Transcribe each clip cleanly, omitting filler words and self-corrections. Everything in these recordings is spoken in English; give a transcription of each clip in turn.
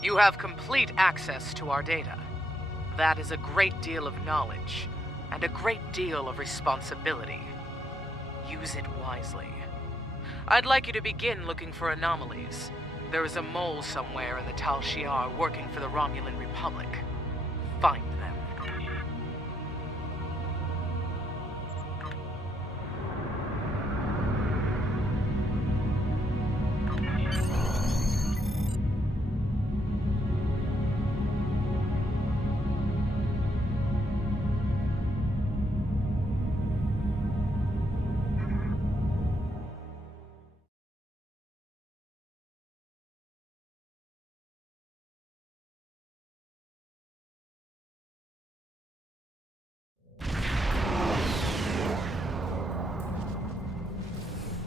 You have complete access to our data. That is a great deal of knowledge, and a great deal of responsibility. Use it wisely. I'd like you to begin looking for anomalies. There is a mole somewhere in the Tal Shiar working for the Romulan Republic. Find them.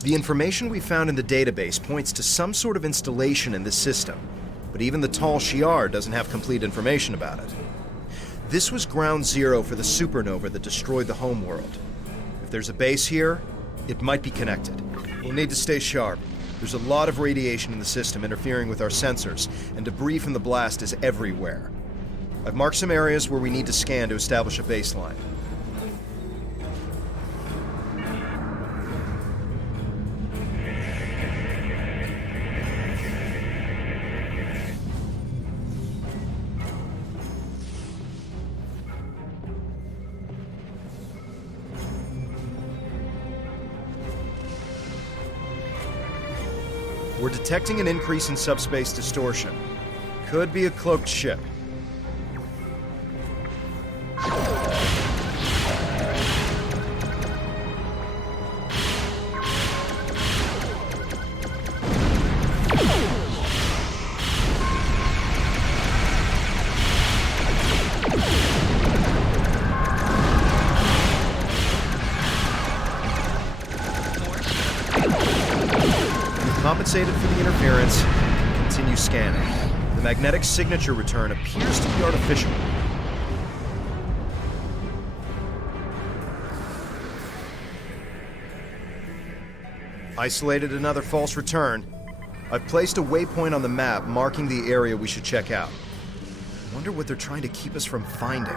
The information we found in the database points to some sort of installation in this system, but even the Tal Shiar doesn't have complete information about it. This was ground zero for the supernova that destroyed the homeworld. If there's a base here, it might be connected. We'll need to stay sharp. There's a lot of radiation in the system interfering with our sensors, and debris from the blast is everywhere. I've marked some areas where we need to scan to establish a baseline. We're detecting an increase in subspace distortion. Could be a cloaked ship. Compensated for the interference, continue scanning. The magnetic signature return appears to be artificial. Isolated another false return. I've placed a waypoint on the map marking the area we should check out. Wonder what they're trying to keep us from finding.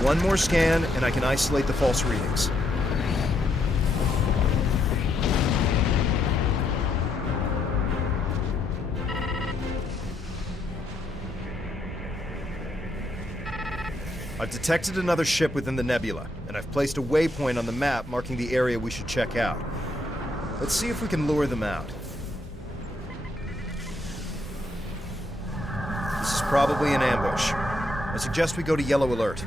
One more scan, and I can isolate the false readings. I've detected another ship within the nebula, and I've placed a waypoint on the map marking the area we should check out. Let's see if we can lure them out. This is probably an ambush. I suggest we go to yellow alert.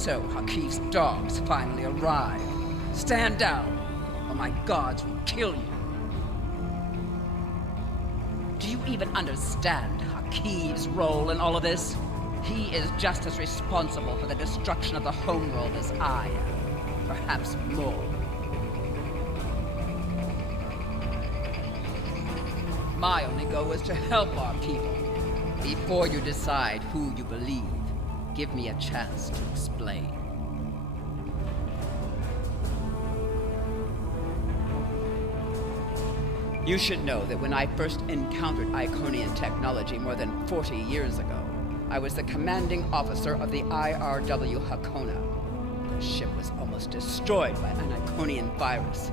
So Hakif's dogs finally arrive. Stand down, or my guards will kill you. Do you even understand Hakif's role in all of this? He is just as responsible for the destruction of the homeworld as I am. Perhaps more. My only goal is to help our people. Before you decide who you believe, give me a chance to explain. You should know that when I first encountered Iconian technology more than 40 years ago, I was the commanding officer of the IRW Hakona. The ship was almost destroyed by an Iconian virus.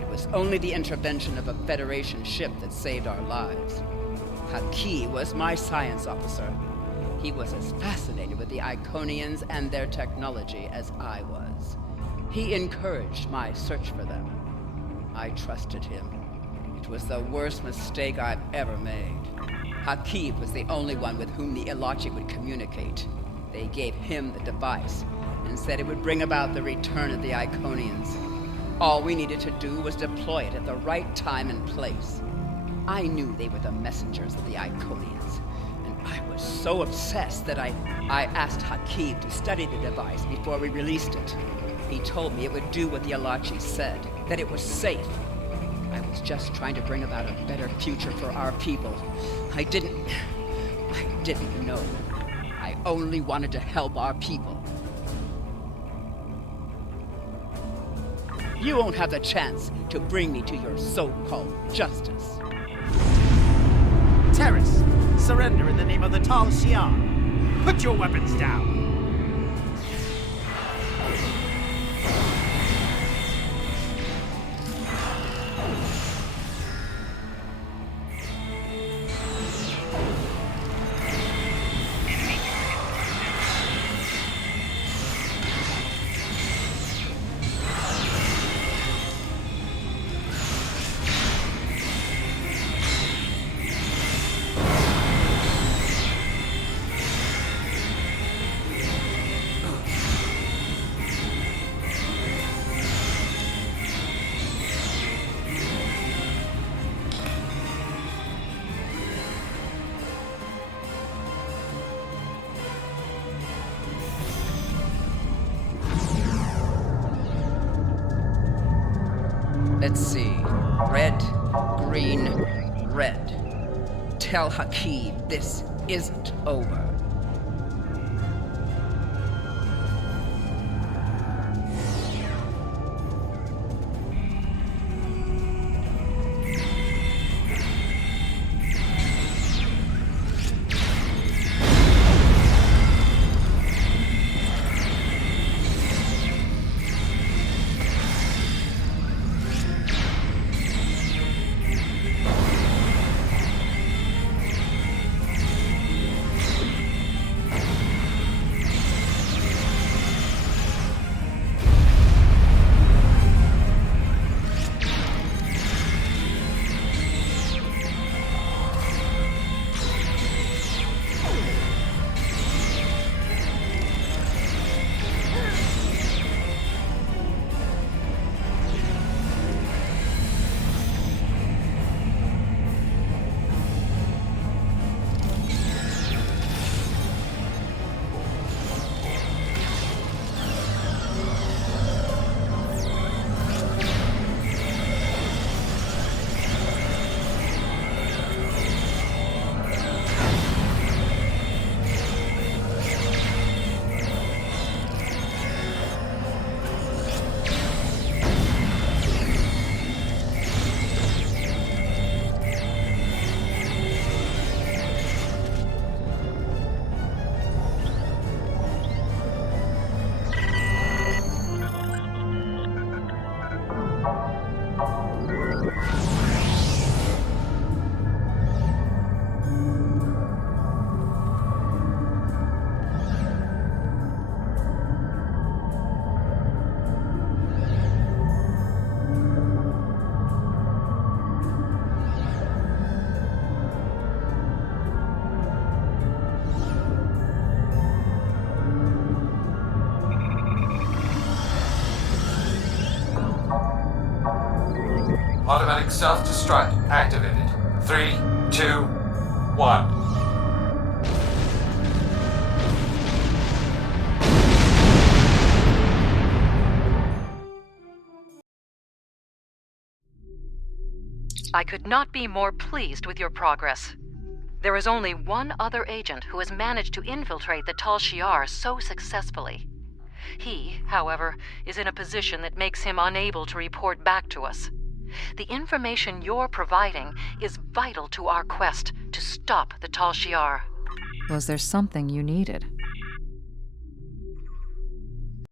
It was only the intervention of a Federation ship that saved our lives. Haki was my science officer. He was as fascinated with the Iconians and their technology as I was. He encouraged my search for them. I trusted him. It was the worst mistake I've ever made. Haki was the only one with whom the Ilachi would communicate. They gave him the device and said it would bring about the return of the Iconians. All we needed to do was deploy it at the right time and place. I knew they were the messengers of the Iconians, and I was so obsessed that I asked Hakib to study the device before we released it. He told me it would do what the Ilachi said, that it was safe. I was just trying to bring about a better future for our people. I didn't know. I only wanted to help our people. You won't have the chance to bring me to your so-called justice. Terrace, surrender in the name of the Tal Shiar. Put your weapons down. Let's see. Red, green, red. Tell Hakib this isn't over. Automatic self-destruct activated. 3, 2, 1. I could not be more pleased with your progress. There is only one other agent who has managed to infiltrate the Tal Shiar so successfully. He, however, is in a position that makes him unable to report back to us. The information you're providing is vital to our quest to stop the Tal Shiar. Was there something you needed?